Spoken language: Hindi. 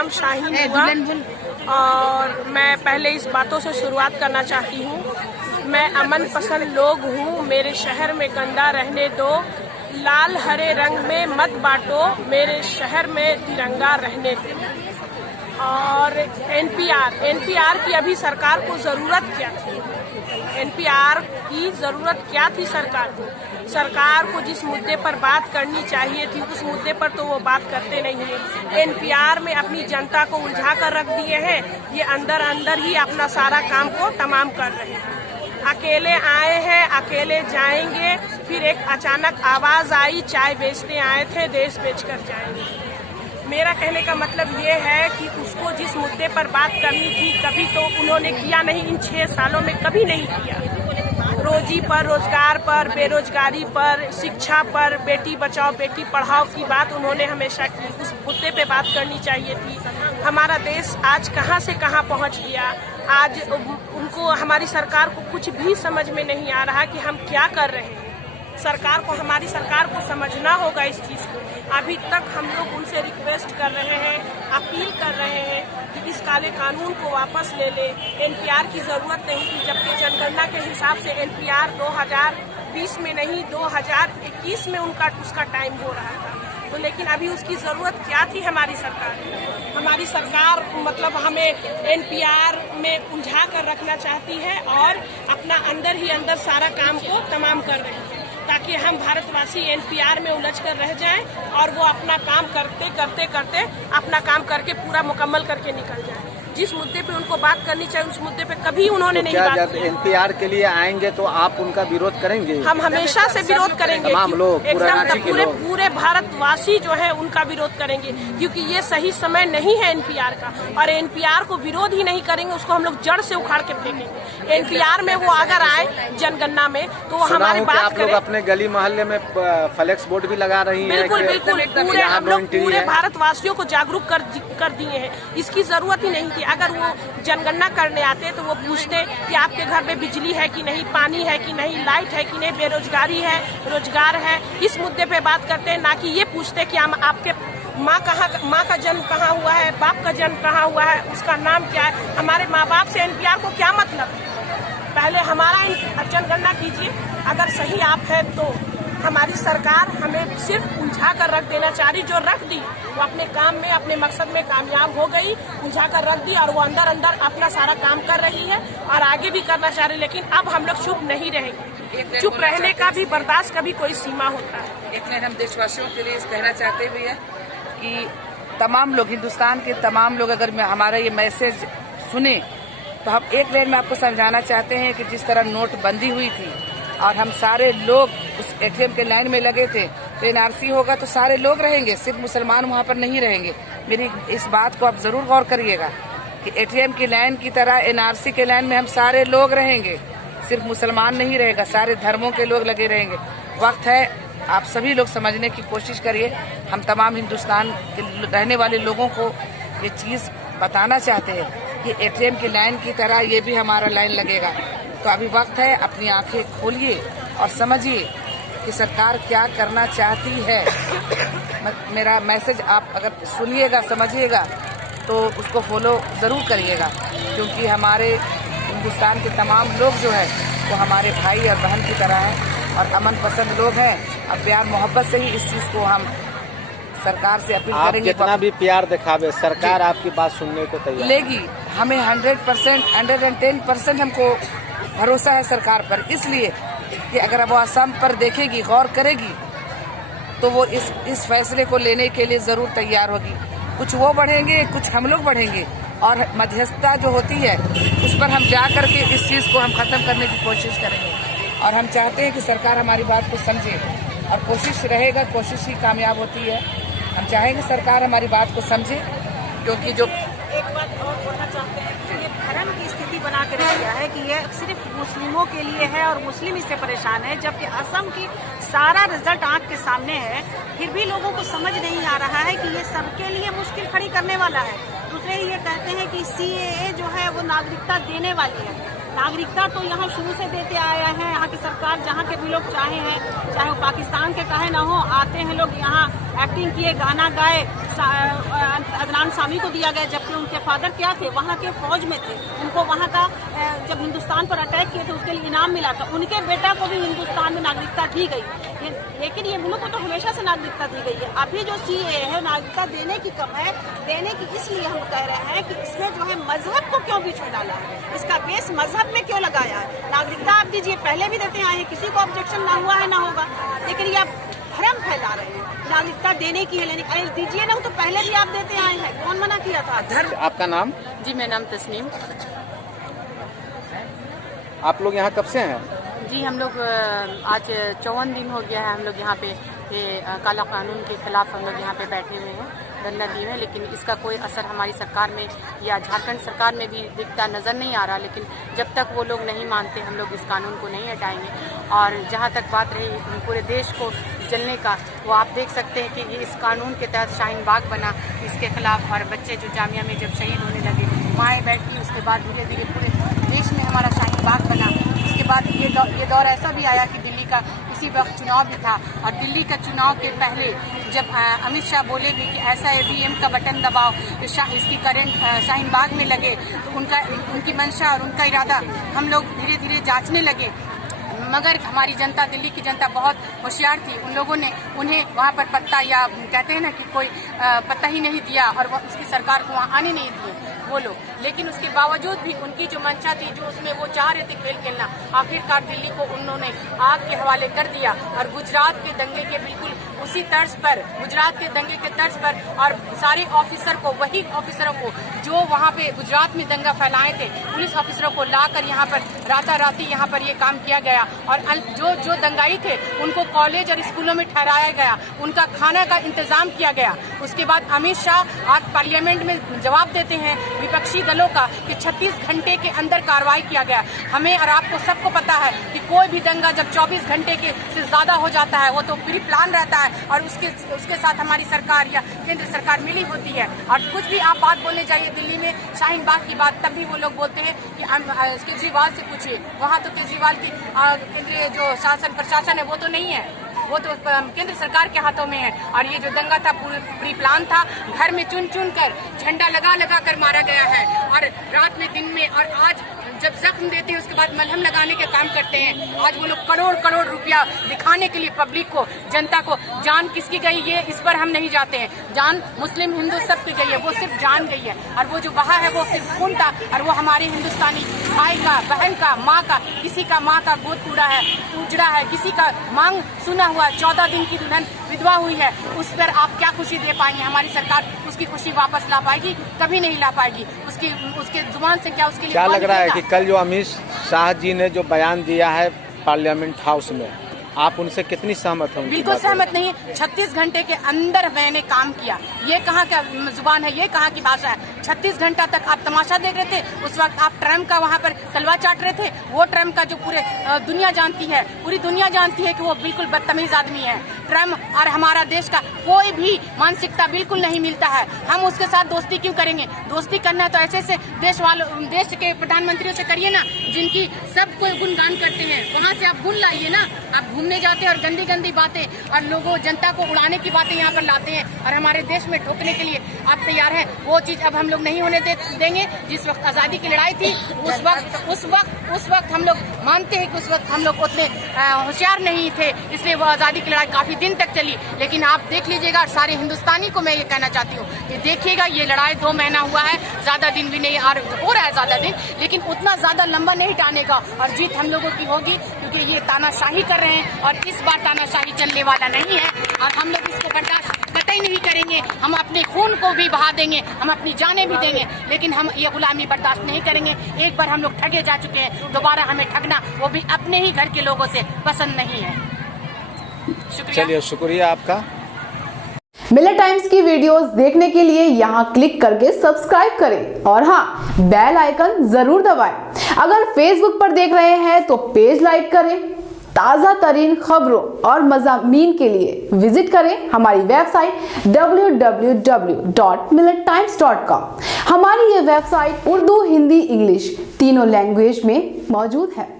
नाम शाहीन हुआ और मैं पहले इस बातों से शुरुआत करना चाहती हूँ। मैं अमन पसंद लोग हूँ। मेरे शहर में गंदा रहने दो, लाल हरे रंग में मत बांटो, मेरे शहर में तिरंगा रहने दो। और एनपीआर की अभी सरकार को जरूरत क्या थी? एनपीआर की जरूरत क्या थी सरकार को? सरकार को जिस मुद्दे पर बात करनी चाहिए थी उस मुद्दे पर तो वो बात करते नहीं है। एनपीआर में अपनी जनता को उलझा कर रख दिए हैं। ये अंदर अंदर ही अपना सारा काम को तमाम कर रहे हैं। अकेले आए हैं, अकेले जाएंगे। फिर एक अचानक आवाज आई, चाय बेचते आए थे, देश बेचकर जाएंगे। मेरा कहने का मतलब ये है कि उसको जिस मुद्दे पर बात करनी थी कभी तो उन्होंने किया नहीं। इन 6 सालों में कभी नहीं किया। रोजी पर, रोजगार पर, बेरोजगारी पर, शिक्षा पर, बेटी बचाओ बेटी पढ़ाओ की बात उन्होंने हमेशा की। उस मुद्दे पे बात करनी चाहिए थी। हमारा देश आज कहां से कहां पहुंच गया। आज उनको, हमारी सरकार को कुछ भी समझ में नहीं आ रहा कि हम क्या कर रहे हैं। हमारी सरकार को समझना होगा इस चीज को। अभी तक हम लोग उनसे रिक्वेस्ट कर रहे हैं, अपील कर रहे हैं कि इस काले कानून को वापस ले ले। एनपीआर की जरूरत नहीं थी, जबकि जनगणना के हिसाब से एनपीआर 2020 में नहीं 2021 में उसका टाइम हो रहा था। तो लेकिन अभी उसकी जरूरत क्या थी? हमारी सरकार मतलब हमें एनपीआर में उलझा कर रखना चाहती है और अपना अंदर ही अंदर सारा काम को तमाम कर रही है, ताकि हम भारतवासी एनपीआर में उलझ कर रह जाएं और वो अपना काम करते अपना काम करके पूरा मुकम्मल करके निकल जाए। जिस मुद्दे पे उनको बात करनी चाहिए उस मुद्दे पे कभी उन्होंने नहीं बात की। एनपीआर के लिए आएंगे तो आप उनका विरोध करेंगे? हम हमेशा से विरोध करेंगे। तमाम लोग, एकदम पूरे भारतवासी जो है उनका विरोध करेंगे, क्योंकि ये सही समय नहीं है एनपीआर का। और एनपीआर को विरोध ही नहीं करेंगे, उसको हम लोग जड़ से उखाड़ के फेंकेंगे। एनपीआर में वो अगर आए जनगणना में तो वो हमारी बात आप लोग अपने गली मोहल्ले में फ्लेक्स बोर्ड भी लगा रही हैं। बिल्कुल पूरे हम लोग पूरे भारतवासियों को जागरूक कर दिए हैं। इसकी जरूरत ही नहीं थी। अगर वो जनगणना करने आते तो वो पूछते कि आपके घर में बिजली है कि नहीं, पानी है कि नहीं, लाइट है कि नहीं, बेरोजगारी है, रोजगार है। इस मुद्दे पे बात करते हैं, ना कि ये पूछते कि हम आपके माँ का जन्म कहाँ हुआ है, बाप का जन्म कहाँ हुआ है, उसका नाम क्या है। हमारे माँ बाप से एनपीआर को क्या मतलब? पहले हमारा जनगणना कीजिए। अगर सही आप है तो हमारी सरकार हमें सिर्फ उलझा कर रख देना चाह रही। जो रख दी वो अपने काम में, अपने मकसद में कामयाब हो गई। उलझा कर रख दी और वो अंदर अंदर अपना सारा काम कर रही है और आगे भी करना चाह रही। लेकिन अब हम लोग चुप नहीं रहेंगे। चुप रहने का भी, बर्दाश्त का भी कोई सीमा होता है। एक लाइन हम देशवासियों के लिए कहना चाहते हुए है कि तमाम लोग, हिंदुस्तान के तमाम लोग अगर हमारा ये मैसेज सुने तो हम एक लाइन में आपको समझाना चाहते हैं कि जिस तरह नोटबंदी हुई थी और हम सारे लोग उस एटीएम के लाइन में लगे थे, तो एनआरसी होगा तो सारे लोग रहेंगे, सिर्फ मुसलमान वहाँ पर नहीं रहेंगे। मेरी इस बात को आप जरूर गौर करिएगा कि एटीएम की लाइन की तरह एनआरसी के लाइन में हम सारे लोग रहेंगे, सिर्फ मुसलमान नहीं रहेगा, सारे धर्मों के लोग लगे रहेंगे। वक्त है, आप सभी लोग समझने की कोशिश करिए। हम तमाम हिंदुस्तान के रहने वाले लोगों को ये चीज बताना चाहते हैं कि एटीएम की लाइन की तरह ये भी हमारा लाइन लगेगा। तो अभी वक्त है, अपनी आंखें खोलिए और समझिए कि सरकार क्या करना चाहती है। मेरा मैसेज आप अगर सुनिएगा, समझिएगा तो उसको फॉलो जरूर करिएगा, क्योंकि हमारे हिंदुस्तान के तमाम लोग जो है वो हमारे भाई और बहन की तरह हैं और अमन पसंद लोग हैं। अब प्यार मोहब्बत से ही इस चीज को हम सरकार से अपील करेंगे। जितना भी प्यार दिखावे सरकार आपकी बात सुनने को तैयार लेगी। हमें 110% हमको भरोसा है सरकार पर, इसलिए कि अगर वो असम पर देखेगी, गौर करेगी तो वो इस फैसले को लेने के लिए जरूर तैयार होगी। कुछ वो बढ़ेंगे, कुछ हम लोग बढ़ेंगे और मध्यस्थता जो होती है उस पर हम जा करके इस चीज को हम खत्म करने की कोशिश करेंगे। और हम चाहते हैं कि सरकार हमारी बात को समझे और कोशिश रहेगा, कोशिश ही कामयाब होती है। हम चाहेंगे सरकार हमारी बात को समझे, क्योंकि जो एक बात और बोलना चाहते हैं कि ये धर्म की स्थिति बना के रख दिया है कि ये सिर्फ मुस्लिमों के लिए है और मुस्लिम इससे परेशान है, जबकि असम की सारा रिजल्ट आंख के सामने है। फिर भी लोगों को समझ नहीं आ रहा है कि ये सबके लिए मुश्किल खड़ी करने वाला है। दूसरे ये कहते हैं कि सीएए जो है वो नागरिकता देने वाली है। नागरिकता तो यहाँ शुरू से देते आए हैं। यहाँ की सरकार जहाँ के भी लोग चाहे हैं, चाहे वो पाकिस्तान के कहे ना हो, आते हैं लोग यहाँ, एक्टिंग किए, गाना गाए, अदनान सामी को दिया गया, जबकि उनके फादर क्या थे, वहाँ के फौज में थे। उनको वहाँ का जब हिंदुस्तान पर अटैक किए थे उसके लिए इनाम मिला था। उनके बेटा को भी हिंदुस्तान में नागरिकता दी गई, लेकिन ये मुल्क को तो हमेशा से नागरिकता दी गई है। अभी जो CAA है, नागरिकता देने की कम है, देने की इसलिए हम कह रहे हैं कि इसमें जो है मजहब को क्यों बीच में डाला है, इसका बेस मजहब में क्यों लगाया है। नागरिकता आप दीजिए, पहले भी देते आए हैं, किसी को ऑब्जेक्शन ना हुआ है ना होगा, लेकिन ये आप भ्रम फैला रहे हैं। नागरिकता देने की है, लेकिन अरे दीजिए ना, तो पहले भी आप देते आए हैं, कौन मना किया था। धर्म। आपका नाम? जी, मेरा नाम तस्नीम। आप लोग यहाँ कब से हैं? जी, हम लोग आज 54 दिन हो गया है हम लोग यहाँ पे काला कानून के खिलाफ हम लोग यहाँ पे बैठे हुए हैं, धरना दिए हैं, लेकिन इसका कोई असर हमारी सरकार में या झारखंड सरकार में भी दिखता नज़र नहीं आ रहा। लेकिन जब तक वो लोग नहीं मानते, हम लोग इस कानून को नहीं हटाएंगे। और जहाँ तक बात रही पूरे देश को जलने का, वो आप देख सकते हैं कि ये इस कानून के तहत शाहीन बाग बना, इसके खिलाफ और बच्चे जो जामिया में जब शहीद होने लगे, माएँ बैठी, उसके बाद धीरे धीरे पूरे देश में हमारा शाहीन बाग बना। उसके बाद ये दौर ऐसा भी आया कि दिल्ली का इसी वक्त चुनाव भी था, और दिल्ली का चुनाव के पहले जब अमित शाह बोले कि ऐसा EVM का बटन दबाओ, इसकी करंट शाहीन बाग में लगे, तो उनकी मंशा और उनका इरादा हम लोग धीरे धीरे जांचने लगे। मगर हमारी जनता, दिल्ली की जनता बहुत होशियार थी, उन लोगों ने उन्हें वहाँ पर पत्ता, या कहते हैं ना कि कोई पत्ता ही नहीं दिया, और उसकी सरकार को वहाँ आने नहीं दिए वो लोग। लेकिन उसके बावजूद भी उनकी जो मंशा थी, जो उसमें वो चाह रहे थे खेल खेलना, आखिरकार दिल्ली को उन्होंने आग के हवाले कर दिया। और गुजरात के दंगे के बिल्कुल उसी तर्ज पर, गुजरात के दंगे के तर्ज पर, और सारे ऑफिसर को, वही ऑफिसरों को जो वहाँ पे गुजरात में दंगा फैलाए थे, पुलिस ऑफिसरों को लाकर यहाँ पर राताराती यहाँ पर ये काम किया गया। और जो दंगाई थे उनको कॉलेज और स्कूलों में ठहराया गया, उनका खाना का इंतजाम किया गया। उसके बाद अमित शाह आज पार्लियामेंट में जवाब देते हैं विपक्षी दलों का कि 36 घंटे के अंदर कार्रवाई किया गया। हमें और आपको सबको पता है कि कोई भी दंगा जब 24 घंटे के से ज्यादा हो जाता है, वो तो प्री प्लान रहता है, और उसके साथ हमारी सरकार या केंद्र सरकार मिली होती है। और कुछ भी आप बात बोलने जाइए दिल्ली में शाहीन बाग की बात, तब भी वो लोग बोलते हैं कि केजरीवाल से पूछिए। वहाँ तो केजरीवाल की केंद्रीय जो शासन प्रशासन है वो तो नहीं है, वो तो केंद्र सरकार के हाथों में है। और ये जो दंगा था प्री प्लान था, घर में चुन चुन कर, झंडा लगा कर मारा गया है, और रात में, दिन में, और आज जब जख्म देते हैं उसके बाद मलहम लगाने के काम करते हैं। आज वो लोग करोड़ रुपया दिखाने के लिए पब्लिक को, जनता को, जान किसकी गई ये इस पर हम नहीं जाते हैं, जान मुस्लिम हिंदू सब की गई है, वो सिर्फ जान गई है। और वो जो बहा है वो सिर्फ खून था, और वो हमारे हिंदुस्तानी भाई का, बहन का, माँ का, किसी का माँ का गोद उजड़ा है, किसी का मांग सुना हुआ, 14 दिन की दुल्हन विधवा हुई है, उस पर आप क्या खुशी दे पाएंगे? हमारी सरकार उसकी खुशी वापस ला पाएगी? कभी नहीं ला पाएगी। उसके जुबान से उसके लिए क्या लग रहा है कि कल जो अमित शाह जी ने जो बयान दिया है पार्लियामेंट हाउस में, आप उनसे कितनी सहमत हैं? बिल्कुल सहमत नहीं। 36 घंटे के अंदर मैंने काम किया, ये कहाँ का जुबान है, ये कहाँ की भाषा है? 36 घंटा तक आप तमाशा देख रहे थे, उस वक्त आप ट्रम्प का वहाँ पर तलवा चाट रहे थे। वो ट्रम्प का जो पूरे दुनिया जानती है, पूरी दुनिया जानती है कि वो बिल्कुल बदतमीज आदमी है। ट्रम्प और हमारा देश का कोई भी मानसिकता बिल्कुल नहीं मिलता है। हम उसके साथ दोस्ती क्यों करेंगे? दोस्ती करना है तो ऐसे देश के प्रधानमंत्रियों से करिए ना, जिनकी सब कोई गुणगान करते हैं। वहाँ से आप गुण लाइए ना। आप घूमने जाते हैं और गंदी बातें और लोगों, जनता को उड़ाने की बातें यहाँ पर लाते हैं, और हमारे देश में ठोकने के लिए आप तैयार हैं। वो चीज अब हम लोग नहीं होने देंगे। जिस वक्त आजादी की लड़ाई थी, उस वक्त हम लोग मानते हैं कि उस वक्त हम लोग उतने होशियार नहीं थे, इसलिए वो आजादी की लड़ाई काफी दिन तक चली। लेकिन आप देख लीजिएगा, और सारे हिंदुस्तानी को मैं ये कहना चाहती हूँ कि देखिएगा, ये लड़ाई 2 महीना हुआ है, ज्यादा दिन भी नहीं, और हो रहा है ज्यादा दिन, लेकिन उतना ज्यादा लंबा नहीं टानेगा, और जीत हम लोगों की होगी, क्योंकि ये तानाशाही कर रहे हैं, और इस बार तानाशाही चलने वाला नहीं है, और हम लोग इसको बर्दाश्त कतई नहीं करेंगे। हम अपने खून को भी बहा देंगे, हम अपनी जानें भी देंगे, लेकिन हम ये गुलामी बर्दाश्त नहीं करेंगे। एक बार हम लोग ठगे जा चुके हैं, दोबारा हमें ठगना, वो भी अपने ही घर के लोगों से, पसंद नहीं है। शुक्रिया। चलिए, शुक्रिया आपका। मिलर टाइम्स की वीडियोस देखने के लिए यहाँ क्लिक करके सब्सक्राइब करें, और हाँ, बेल आइकन जरूर दबाएं। अगर फेसबुक पर देख रहे हैं तो पेज लाइक करें, ताज़ा तरीन खबरों और मज़ामीन के लिए विजिट करें हमारी वेबसाइट www.millettimes.com। हमारी ये वेबसाइट उर्दू, हिंदी, इंग्लिश तीनों लैंग्वेज में मौजूद है।